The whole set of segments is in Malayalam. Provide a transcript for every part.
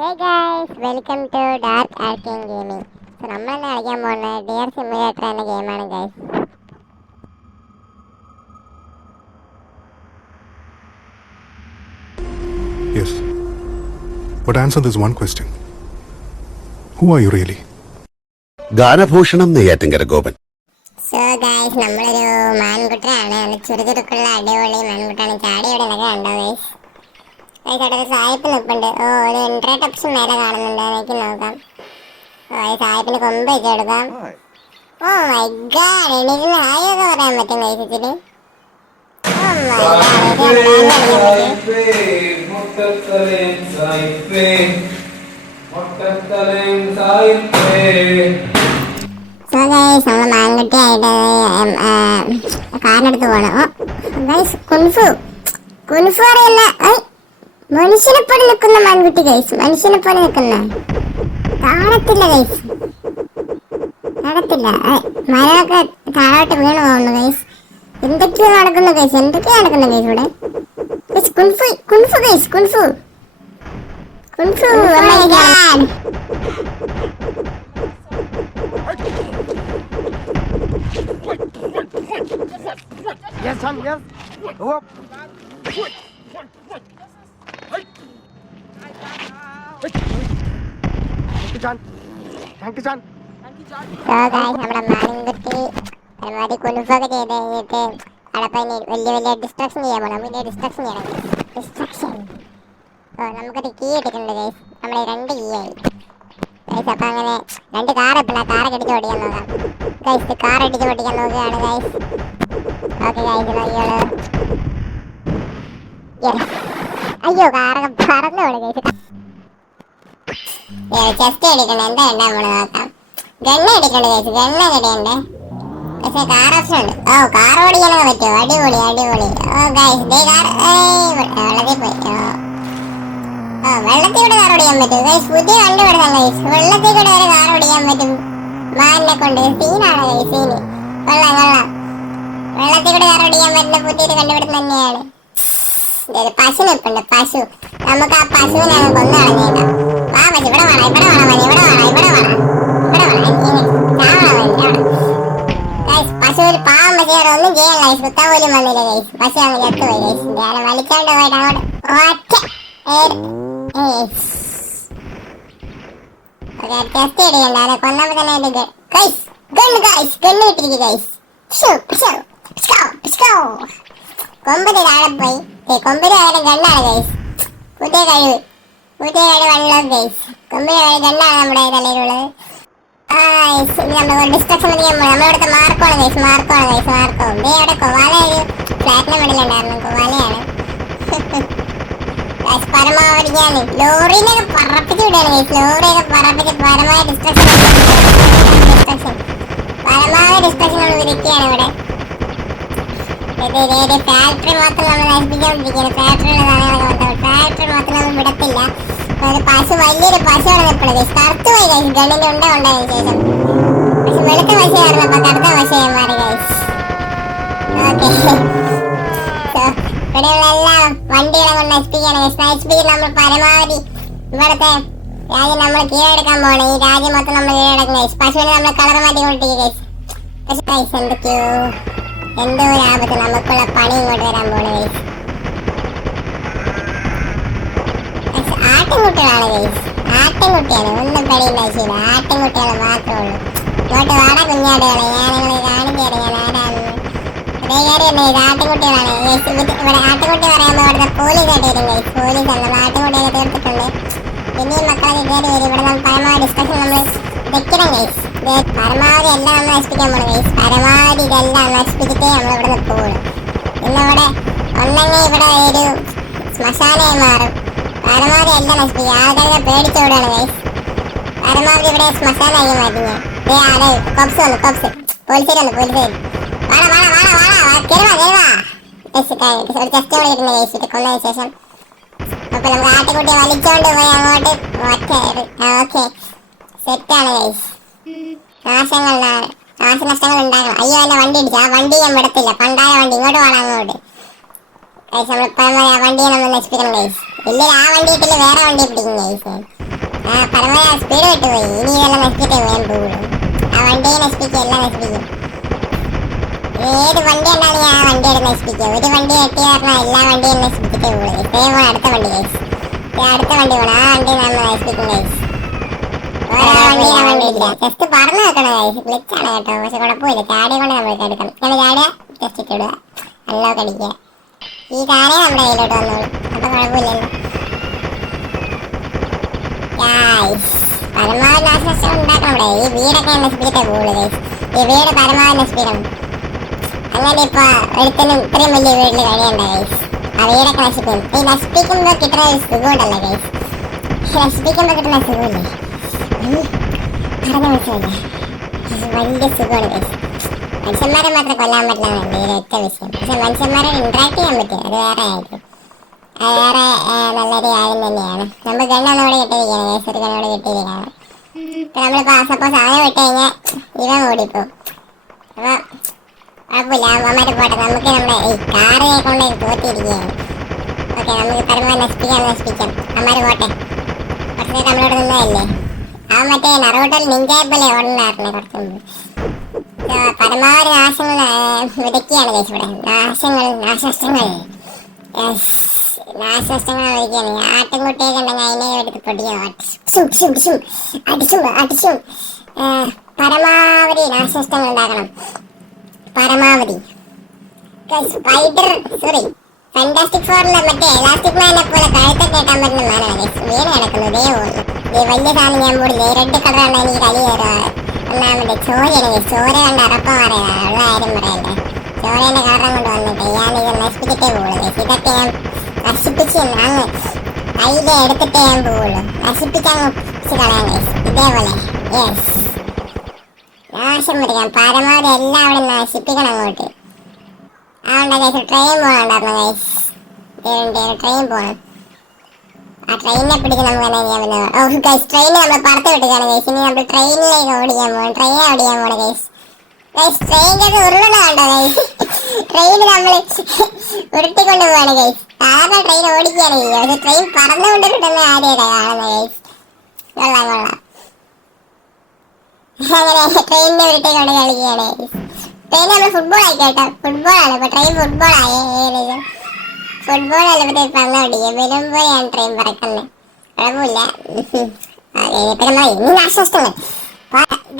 Hey guys, welcome to Dark Arcane Gaming. So നമ്മൾ കളിക്കാൻ പോകുന്ന ഡിയർ സിമുലേറ്റർ എന്ന ഗെയിമാണ് guys. Yes. But answer this one question. Who are you really? ഗാനഭൂഷണം നെയ്യാറ്റിൻകര ഗോപൻ. So guys, നമ്മളൊരു മാൻകുട്ടനാണ്. നല്ല ചുറുചുറുക്കുള്ള അടിപൊളി മാൻകുട്ടാണ്. ചാടിയോടെ എന്നൊക്കെ കണ്ടോ ഗൈസ്? ഗൈസ് അവിടെ സായിപ്പ് നിൽപ്പുണ്ട്. ഒരു ഇൻട്രേറ്റ് ഓപ്ഷൻ മേലെ കാണുന്നുണ്ട്. എനിക്ക് നോക്കാം. സായിപ്പിന് കൊമ്പ് വെച്ച് കൊടുക്കാം. ഓ മൈ ഗാഡ്, എനിക്ക് ഹായൊക്കെ പറയാൻ പറ്റും ഗൈസ് ഇതില്. സോ ഗൈസ് നമ്മള് മാൻകുട്ടിയായിട്ട് കാറിനടുത്ത് പോകണം. ഗൈസ് കുൻഫു അറിയില്ല. മനുഷ്യനെ പോലെ നിൽക്കുന്ന മാൻകുട്ടി ഗൈസ്, മനുഷ്യനെ പോലെ നിൽക്കുന്ന കാണത്തില്ല ഗൈസ്, നടത്തില്ല. മരമൊക്കെ താഴോട്ട് വീണ് പോകുന്നു ഗൈസ്. എന്തൊക്കെയോ നടക്കുന്നു ഗൈസ്, എന്തൊക്കെയോ നടക്കുന്നു ഗൈസ് ഇവിടെ. Kung fu guys, kung fu. Oh my god. Yes, son, yes. Go up. Thank you, John. Thank you, John. So guys, നമ്മുടെ മാൻകുട്ടി ഒരുമാതിരി കുനുഫൊക്കെ ചെയ്ത് കഴിഞ്ഞിട്ട് അവിടെ വലിയ ഡിസ്ട്രക്ഷൻ ചെയ്യാൻ പോകണം. നമുക്ക് ഡിസ്ട്രക്ഷൻ ചെയ്യണം. ഡിസ്ട്രക്ഷൻ. നമുക്കൊരു കീ ഇട്ടിട്ടുണ്ട് ഗൈസ്. നമ്മുടെ 2 കീ ആയി ഗൈസ്. അപ്പം അങ്ങനെ 2 കാർ എപ്പോഴാണ് കാറൊക്കെ അടിച്ച് ഓടിക്കാൻ നോക്കാം ഗൈസ്. കാർ അടിച്ച് ഓടിക്കാൻ നോക്കുകയാണ് ഗൈസ്. ഓക്കെ ഗൈസ്, അയ്യോ കാറൊക്കെ പറന്നു പോണു ഗൈസ്. ചെസ്റ്റ് അടിക്കണം. എന്താ വേണ്ട നമ്മള് നോക്കാം. ഗണ്ണ അടിക്കണ്ട ഗൈസ്, ഗണ്ണ അടിയുണ്ട്. പക്ഷെ കാർ ഓപ്ഷൻ ഉണ്ട്. കാർ ഓടിക്കാനൊക്കെ പറ്റുമോ? അടിപൊളി അടിപൊളി. ഗൈസ് ദേ കാർ വെള്ളത്തിൽ പോയി. വെള്ളത്തിൽ കൂടെ കാർ ഓടിക്കാൻ പറ്റും ഗൈസ്. പുതിയ കണ്ടുപിടുത്തം ഗൈസ്. വെള്ളത്തിൽ കൂടെ വരെ കാർ ഓടിക്കാൻ പറ്റും മാനിനെ കൊണ്ട്. സീനാണ് ഗൈസ്, സീന്. വെള്ളം വെള്ളത്തിൽ കൂടെ കാർ ഓടിക്കാൻ പറ്റുന്ന പുതിയൊരു കണ്ടുപിടുത്തം തന്നെയാണ്. പശു നിൽപ്പുണ്ട്, പശു. നമുക്ക് ആ പശുവിനെ കൊന്നു കളഞ്ഞേക്കാം. ആ പശു ഇവിടെ വേണം, ഇവിടെ വേണം, പശു ഒരു പാവം പശുവിടെ ഒന്നും ചെയ്യാൻ ഗൈസ്. കുത്താൻ പോലും വന്നില്ല ഗൈസ്. പശു അങ്ങ് ചത്തുപോയി ഗൈസ്. ഞാൻ വലിച്ചോണ്ട് പോയിട്ട് അങ്ങോട്ട് ഒറ്റ ടെസ്റ്റ് ചെയ്യണ്ട. അത് കൊന്നപ്പോ തന്നെ ഗണ്ണ് കിട്ടിയിരിക്കും ഗൈസ്. കൊമ്പന് താഴെ പോയി. കൊമ്പിന് പകരം ഗണ്ണാണ് ഗൈസ്. പുതിയ കഴിവ് വെള്ളം ഗൈസ്. കൊമ്പിന് പകരം ഗണ്ണാണ് നമ്മുടെ തലയിലുള്ളത്. നമ്മൾ ഡിസ്ട്രക്ഷൻ ചെയ്യാൻ പോകും. നമ്മളിവിടുത്തെ മാർക്കോണ് ഗൈസ്. മാർക്കോ ദേ അവിടെ കൊവാല ഒരു ഫ്ലാറ്റിന്റെ മെഡലുണ്ടായിരുന്നു. കൊവാലയാണ് പരമാവധി. ഞാൻ ലോറിയിലൊക്കെ പറപ്പിച്ച് വിടുകയാണ് ഗൈസ്. ലോറിയൊക്കെ പറപ്പിച്ച് പരമാവധി ഡിസ്ട്രക്ഷൻ നമ്മൾ വിധിക്കുകയാണ് ഇവിടെ. ഫാക്ടറി മാത്രം നമ്മൾ നശിപ്പിച്ചുകൊണ്ടിരിക്കുകയാണ്. ഫാക്ടറിയുടെ സാധനങ്ങളൊക്കെ ഫാക്ടറി മാത്രം നമ്മൾ വിടത്തില്ല. ഒരു പശു, വലിയൊരു പശു ഇറങ്ങപ്പെടും ഗൈസ്. കറുത്തു പോയി ഗൈസ്. ഗണ്ണിന്റെ ഉണ്ടായതിനു ശേഷം പക്ഷെ വെളുത്ത പശ ആയിരുന്നപ്പോ കറുത്ത പശയായി മാറി ഗൈസ്. ഓക്കെ, ഇവിടെയുള്ള എല്ലാ വണ്ടികളെ കൊണ്ട് നശിപ്പിക്കുകയാണ് ഗൈസ്. നശിപ്പിച്ച് നമ്മൾ പരമാവധി ഇവിടുത്തെ രാജ്യം നമ്മൾ കീഴടക്കാൻ പോകണം. ഈ രാജ്യം മൊത്തം നമ്മൾ കീഴടക്കും ഗൈസ്. പശുവിനെ നമ്മൾ കളർ മാറ്റിക്കൊണ്ടിരിക്കും ഗൈസ്. പക്ഷെ ഗൈസ് എന്തോ ഒരു ആപത്ത് നമുക്കുള്ള പണി ഇങ്ങോട്ട് വരാൻ പോണു ഗൈസ്. ആട്ടിൻകുട്ടികളാണ് ഗൈസ്. ആട്ടിൻകുട്ടിയാണ്. ഒന്നും പേടിയുണ്ടാ ശരി. ആട്ടിൻകുട്ടികൾ മാത്രമേ ഉള്ളൂ. ഇങ്ങോട്ട് വാടാ കുഞ്ഞാടുകളെ. ഞാൻ നിങ്ങൾ കാണിച്ചു തരാം ഞാൻ ആരാണെന്ന്. ആട്ടിൻകുട്ടികളാണ് ഗൈസ്. ഇവിടെ ആട്ടിൻകുട്ടി പറയുമ്പോൾ ഇവിടുത്തെ പോലീസ് ആയിട്ട് വരും ഗൈസ്. പോലീസ് അല്ല, ആട്ടിൻകുട്ടിയൊക്കെ തീർത്തിട്ടുണ്ട്. പിന്നെയും മക്കളൊക്കെ കയറി വരും. ഇവിടെ നമ്മൾ പരമാവധി ഡിസ്കഷൻ നമ്മൾ വെക്കണം ഗൈസ്. പരമാവധി എല്ലാം നമ്മൾ നശിപ്പിക്കാൻ പോകണം ഗൈസ്. പരമാവധി ഇതെല്ലാം നശിപ്പിച്ചിട്ടേ നമ്മൾ ഇവിടെ പോകുള്ളൂ. പിന്നെ ഇവിടെ ഒന്നെങ്കിൽ ഇവിടെ ഒരു ശ്മശാനമായി മാറും. പരമാവധി എല്ലാം നശിപ്പിക്കുക. ആൾക്കാരെ പേടിച്ചോടാണ് ഗൈസ്. പരമാവധി ഇവിടെ ശ്മശാനമായി മാറ്റി ഞാൻ. കൊപ്സ് വന്നു, കൊപ്സ് പോലീസുകാർ വന്നു. ഒരു ചെസ്റ്റ് കൂടെ കിട്ടുന്ന ഗൈസ് കൊന്നതിന് ശേഷം. അപ്പൊ നമുക്ക് ആട്ടിൻകുട്ടിയെ വലിച്ചോണ്ട് പോയി അങ്ങോട്ട് ഓക്കെ സെറ്റാണ് ഗൈസ്. നാശനഷ്ടങ്ങൾ ഉണ്ടാക്കണം. അയ്യോ എന്നെ വണ്ടി ഇടിച്ചു. ആ വണ്ടി ഞാൻ വിടത്തില്ല. പണ്ടായ വണ്ടി ഇങ്ങോട്ട് വേണം. അങ്ങോട്ട് ഗൈസ് നമ്മൾ ആ വണ്ടിയെ നമ്മൾ നശിപ്പിക്കണം ഗൈസ്. ഇല്ല ആ വണ്ടി കിട്ടില്ല വേറെ വണ്ടി പിടിക്കും ഗൈസ്. പരമാവധി സ്പീഡ് വിട്ടുപോയി. ഇനി ഇതെല്ലാം നശിപ്പിച്ചിട്ടേ വേഗം പോകുള്ളൂ. ആ വണ്ടിയെ നശിപ്പിക്കും, എല്ലാം നശിപ്പിക്കും. ഏത് വണ്ടി ഉണ്ടാവും ഞാൻ ആ വണ്ടിയുടെ നശിപ്പിക്കുക. ഒരു വണ്ടി കെട്ടി പറഞ്ഞാൽ എല്ലാ വണ്ടിയും നശിപ്പിച്ചിട്ടേ പോകുള്ളൂ. ഇതേ പോകണം അടുത്ത വണ്ടി ഗൈസ്. അടുത്ത വണ്ടി പോകണം. ആ വണ്ടി നമ്മൾ നശിപ്പിക്കും ഗൈസ്. ഓരോ വണ്ടി ആ വണ്ടി ഇല്ല. ജസ്റ്റ് പറഞ്ഞു വെക്കണം ഗൈസ്. ഗ്ലിച്ചാണ് കേട്ടോ, പക്ഷെ കുഴപ്പമില്ല. ചാടിയെ കൊണ്ട് നമ്മൾക്ക് എടുക്കണം. നമ്മൾ ചാടിയ ജസ്റ്റ് ഇട്ട് വിടുക, നല്ല കടിക്കുക. ഈ കാര്യം നമ്മുടെ കയ്യിലോട്ട് വന്നോളൂ, അപ്പൊ കുഴപ്പമില്ലല്ലോ. പരമാവധി നാശനഷ്ടം ഉണ്ടാക്കണം ഇവിടെ. ഈ വീടൊക്കെ നശിപ്പിച്ചിട്ടേ പോകുള്ളൂ ഗൈസ്. ഈ വീട് പരമാവധി നശിപ്പിക്കണം. അങ്ങനെ ഇപ്പൊ ഒരുത്തനും ഇത്രയും വലിയ വീട്ടിൽ കഴിയണ്ട ഗൈസ്. ആ വീടൊക്കെ നശിപ്പിക്കും. ഈ നശിപ്പിക്കുമ്പോ കിട്ടുന്ന ഒരു സുഖമുണ്ടല്ലോ ഗൈസ്. നശിപ്പിക്കുമ്പോ കിട്ടുന്ന സുഖമില്ലേ, പറഞ്ഞ മനസ്സിലല്ലേ, വലിയ സുഖമാണ് ഗൈസ്. മനുഷ്യന്മാരെ മാത്രം കൊല്ലാൻ പറ്റില്ല ഇതിൽ ഒറ്റ വിഷയം. പക്ഷെ മനുഷ്യന്മാരെ ഇന്ററാക്ട് ചെയ്യാൻ പറ്റും, അത് വേറെ ആയിരിക്കും. അത് വേറെ നല്ലൊരു കാര്യം തന്നെയാണ്. നമ്മൾ ഗണ്ണൊന്നോട് കിട്ടിയിരിക്കുകയാണ് ഗൈസ്, ഒരു ഗണ്ണോട് കിട്ടിയിരിക്കുകയാണ്. ഇപ്പൊ നമ്മളിപ്പോ സപ്പോസ് അവനെ വിട്ട് കഴിഞ്ഞാൽ ഇവൻ ഓടിപ്പോവും. അപ്പൊ കുഴപ്പമില്ല, അമ്മമാരെ പോട്ടെ. നമുക്ക് നമ്മുടെ ഈ കാറിനെ കൊണ്ട് തോറ്റിരിക്കുകയാണ്. ഓക്കെ, നമുക്ക് പരമാവധി നശിപ്പിക്കാം. അമ്മമാര് പോട്ടെ. കുറച്ച് നമ്മളോട് നിന്നതല്ലേ. ആ മറ്റേ നറോട്ടൽ നിഞ്ചയെ പോലെ ഓടുന്നാറിനെ കുറച്ച് മുമ്പ്. പരമാവധി നാശങ്ങൾ വിതയ്ക്കുകയാണ് ഗൈസ് ഇവിടെ. നാശനഷ്ടങ്ങൾ വിതയ്ക്കുകയാണ്. ആട്ടിൻകുട്ടിയൊക്കെ ഉണ്ടെങ്കിൽ അതിനെ എടുത്ത് പൊടിക്കണം. അടിച്ചും പരമാവധി നാശനഷ്ടങ്ങൾ ഉണ്ടാക്കണം. പരമാവധി ഫാന്റാസ്റ്റിക് ഫോറിലെ മറ്റേ എലാസ്റ്റിക് മാനെ പോലെ കഴുത്തെ കേട്ടാൻ പറ്റുന്ന മാനാണ് വീണ് കിടക്കുന്നത്. ഇതേപോലെ ഈ വലിയ സാധനം ഞാൻ പോടില്ല. ഈ റെഡ് കളർ കണ്ട എനിക്ക് കലി കയറുക. ഒന്നാമത്തെ ചോരയാണ്. ചോര കണ്ട് അറപ്പം പറയുന്നതാണ്, ഉള്ള കാര്യം പറയല്ലേ. ചോരേന്റെ കാരണം കൊണ്ട് വന്നിട്ട് ഞാൻ ഇത് നശിപ്പിച്ചിട്ടേ പോകുള്ളൂ. ഇതൊക്കെ ഞാൻ നശിപ്പിച്ച് അങ്ങ് കയ്യിലെ എടുത്തിട്ടേ ഞാൻ പോവുള്ളൂ. നശിപ്പിച്ചങ്ങ് കളയാൻ ഗൈസ്. ഇതേപോലെ യെസ്, നാശം വരിക. പരമാവധി എല്ലാം അവിടെ നശിപ്പിക്കണം അങ്ങോട്ട്. അതുകൊണ്ടാ ഗൈസ് ട്രെയിൻ പോകണ്ടായിരുന്നു ഗൈസ്. ട്രെയിൻ പോകണം. ആ ട്രെയിനിനെ പിടിച്ച് നമുക്ക് തന്നെ ചെയ്യാൻ പറ്റുന്നത്. ഗൈസ് ട്രെയിൻ നമ്മൾ പറത്ത് വിട്ടുകയാണ് ഗൈസ്. ഇനി നമ്മൾ ട്രെയിനിലേക്ക് ഓടിക്കാൻ പോകണം. ട്രെയിനെ ഓടിക്കാൻ പോകണം ഗൈസ്. ട്രെയിനിന്റെ ഉരുള കണ്ടോ ഗൈസ്. ട്രെയിൻ നമ്മൾ ഉരുട്ടിക്കൊണ്ട് പോവാണ് ഗൈസ്. സാധാരണ ട്രെയിൻ ഓടിക്കുകയാണ് ചെയ്യുക, പക്ഷെ ട്രെയിൻ പറന്നുകൊണ്ട് കിട്ടുന്ന കാര്യമല്ല കാണുന്നത് ഗൈസ്. കൊള്ളാം. അങ്ങനെ ട്രെയിനിനെ ഉരുട്ടിക്കൊണ്ട് കളിക്കുകയാണ് ഗൈസ്. ട്രെയിൻ നമ്മൾ ഫുട്ബോൾ ആയി കേട്ടോ. ഫുട്ബോളാണ് ഇപ്പൊ ട്രെയിൻ. ഫുട്ബോളായി ഏകദേശം. ഫുട്ബോൾ അല്ല പറഞ്ഞോടിക്കുക. വരുമ്പോഴാണ് ട്രെയിൻ പറക്കുന്നത്. കുഴപ്പമില്ല. ഇനി നാശനഷ്ടങ്ങൾ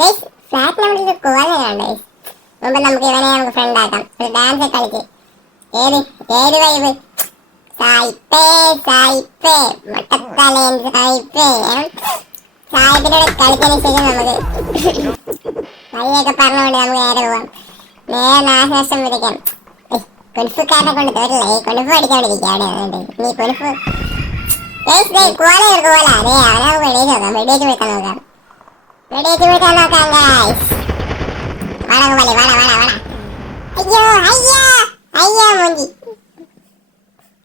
ഗൈസ്. ഫ്ലാറ്റ് നമ്മൾ കോലയാണ് ഗൈസ്. മുമ്പ് നമുക്ക് ഇവനെ നമുക്ക് ഫ്രണ്ട് ആക്കാം. ഒരു ഡാൻസ് കളിച്ച് ഏത് വൈബ് സായിപ്പേ മൊട്ടത്തലേൻ സായിപ്പിനോട് കളിച്ചതിന് ശേഷം നമുക്ക് വഴിയൊക്കെ പറഞ്ഞുകൊണ്ട് നമുക്ക് നേരെ പോവാം. നേരെ നാശനഷ്ടം വിതയ്ക്കാം. കുൽഫുകാരനെ കൊണ്ട് തോറ്റില്ല. ഈ കുൽഫ് അടിക്കാണ്ടിരിക്കുക. അവിടെ നീ കുൽഫ് കോല അതെ അവനെ വെടിയേറ്റ് നോക്കാം. വെടിയേറ്റ് വീഴ്ത്താൻ നോക്കാം ഗൈസ്. അയ്യോ മൂഞ്ചി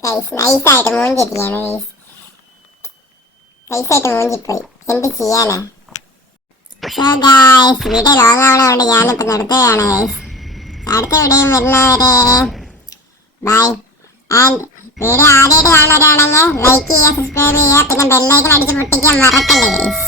ഗൈസ്. നൈസായിട്ട് മൂഞ്ചിരിക്കുകയാണ് ഗൈസ്. നൈസായിട്ട് മൂഞ്ചിപ്പോയി. എന്ത് ചെയ്യാനാ. സോ ഗൈസ് വീഡിയോ ലോങ് ആവണതുകൊണ്ട് ഞാനിപ്പോൾ നിർത്തുകയാണ് ഗൈസ്. അടുത്ത വീഡിയോയും വരുന്നവരെ ബൈ. ആൻഡ് വീഡിയോ ആദ്യമായിട്ട് കാണുന്നവരാണെങ്കിൽ ലൈക്ക് ചെയ്യുക, സബ്സ്ക്രൈബ് ചെയ്യുക, പിന്നെ ബെല്ലൈക്കൺ അടിച്ച് പൊട്ടിക്കാൻ മറക്കല്ലേ ഗൈസ്.